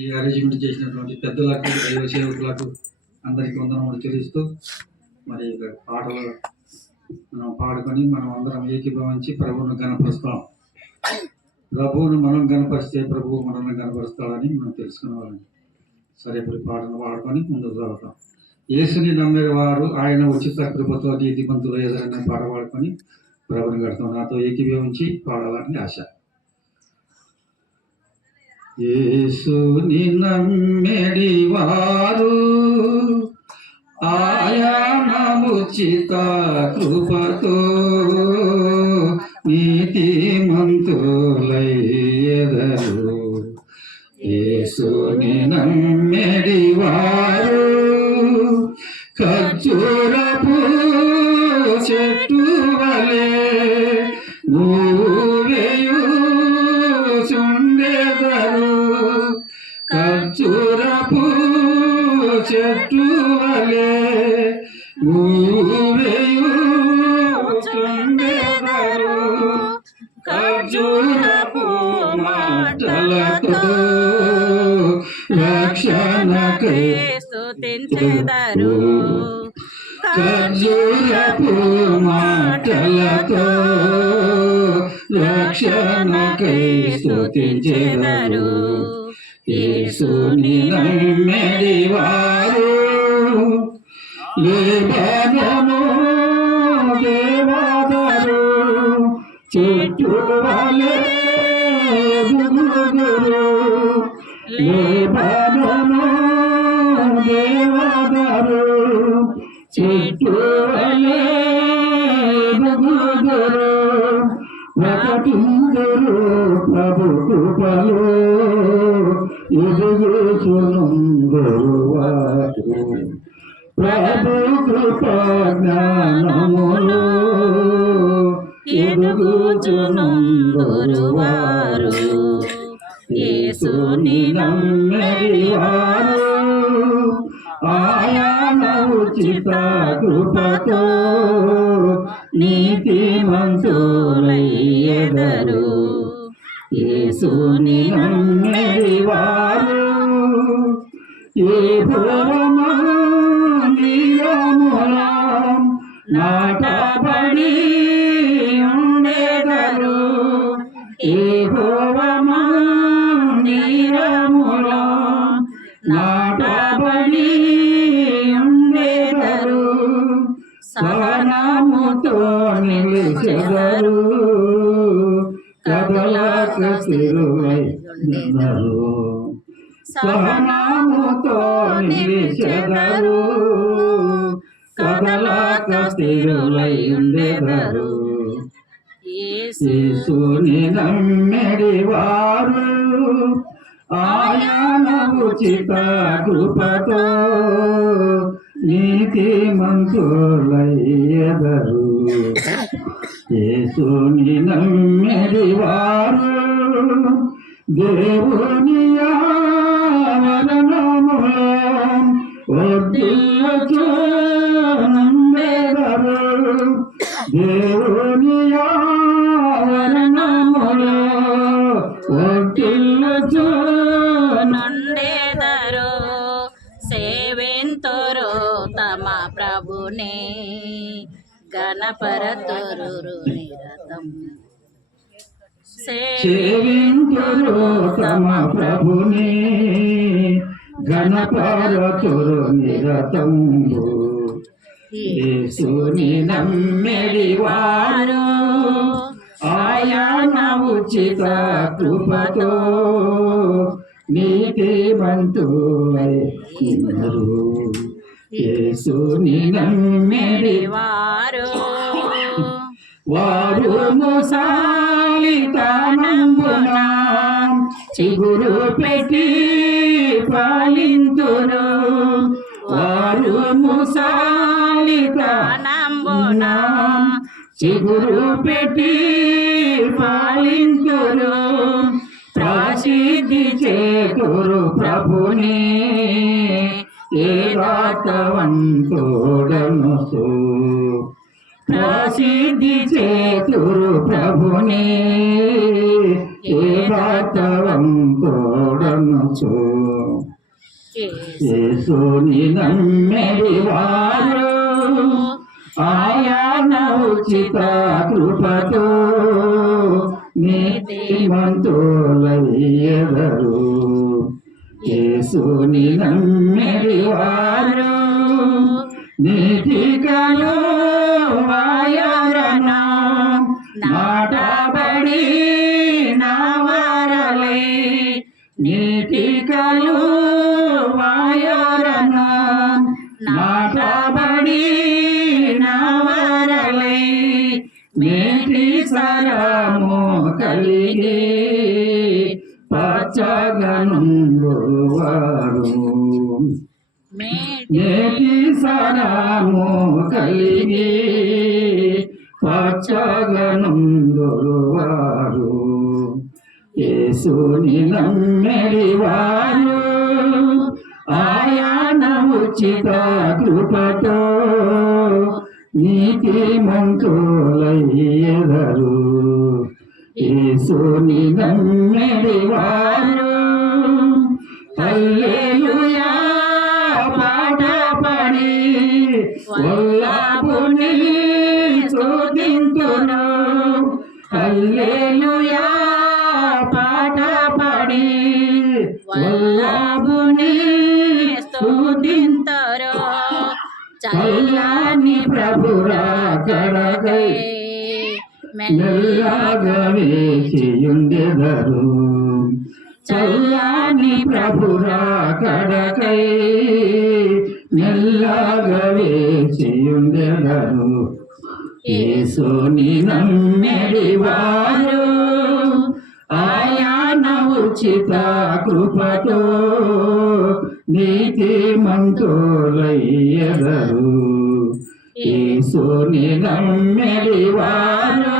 ఈ అరేంజ్మెంట్ చేసినటువంటి పెద్దలకు, దైవ సేవకులకు అందరికీ వందనములు చెల్లిస్తూ మరి పాటలు మనం పాడుకొని మనం అందరం ఏకీభవించి ప్రభువును గణపరుస్తాం. ప్రభువును మనం గణపరిస్తే ప్రభువు మనల్ని గణపరుస్తాడని మనం తెలుసుకునేవాళ్ళం. సరే, ఇప్పుడు పాటను పాడుకొని ముందుకు చదువుతాం. యేసుని నమ్మిన వారు ఆయన ఉచిత కృపతో నీతిమంతులు ఎదురనే పాట పాడుకొని ప్రభుని గడతాం. నాతో ఏకీభవించి పాడాలని ఆశ. యేసుని నమ్మిడి వారు ఆయన ఉచిత కృపతో నీతిమంతులయ్యెదరు. యేసుని నమ్మిడి వారు ఖర్జూరపు చెట్టు వలె చుండెదరు. ఖర్జూరపు చెట్టు వలె చుండెదరు. ఖర్జూరపు మాటలతో రక్షణకై స్తుతించెదరు. ఖర్జూరపు మాటలతో రక్షణకై స్తుతించెదరు. యేసుని నమ్మిడి వారు లేబనోను దేవదారు చెట్టు వలె ఎదుగుదురు. లేబనోను దేవదారు చెట్టు వలె ఎదుగుదురు. ప్రకటిందురు ప్రభు కృపలో ఎదుగుచునుందురు వారు. ప్రభు కృప జ్ఞానములో ఎదుగుచునుందురు వారు. యేసుని నమ్మిడి వారు ఆయన ఉచిత కృపతో నీతిమంతులయ్యెదరు. యేసుని నమ్మిడి వారు యెహోవా మందిరములో నాటబడి ఉండెదరు. యెహోవా మందిరములో నాటబడి ఉండెదరు. సహనముతో నిలిచెదరు. కదలక స్థిరులై ఉండెదరు. సహనముతో నిలిచెదరు. కదలక స్థిరులై ఉండెదరు. యేసుని నమ్మిడి వారు ఆయన ఉచిత కృపతో నీతిమంతులయ్యెదరు. యేసుని నమ్మిడి వారు దేవుని ఆవరణములో వర్ధిల్లుచు నమ్మెదరు. దేవుని ఆవరణములో వర్ధిల్లుచు నుండెదరు. సేవింతురు తమ ప్రభునే గణపరతురు నిరతం. సేవింతురు తమ ప్రభుని గణపరతురు నిరతంబు. యేసుని నమ్మిడి వారు ఆయన ఉచిత కృపతో నీతిమంతులయ్యెదరు. యేసుని నమ్మిడి వారు వారు ముసాలితనంబున చిగురు పెట్టి ఫలింతురు. వారు ముసాలితనంబున చిగురు పెట్టి ఫలింతురు. ప్రసిద్ధి చేతురు ప్రభుని ఏదాతవంతుడనుసు. ప్రసిద్ధి చేతురు ప్రభుని ఏదాతవంతుడనుసు. పొందుచు యేసుని నమ్మెడి వారు ఆయన ఉచిత కృపతో నీతిమంతులయ్యెదరు. యేసుని నమ్మెడి వారు నీతికలు వాయరన నాటబడి నావరలే నీతికలు వాయరన నాటబడి నావరలే మేటి సరము కలిగి పచ్చగనుండువారు నేటి సరము కలిగి పచ్చగనుండువారు. యేసుని నమ్మెడి వారు ఆయన ఉచిత కృపతో నీతిమంతులయ్యెదరు. యేసుని నమ్మెడి వారు హల్లెలూయా పాట పాడి వల్లభుని స్తుతింతురు. హల్లెలూయా పాట పాడి వల్లభుని స్తుతింతురు. చల్లని ప్రభురా కడకై మెల్లగా వేచియుండెదరు. చల్లని ప్రభురా కడకై మెల్లగా వేచియుండెదరు. యేసుని నమ్మెడి వారు ఆయన ఉచిత కృపతో నీతిమంతులయ్యెదరు. యేసుని నమ్మెడి వారు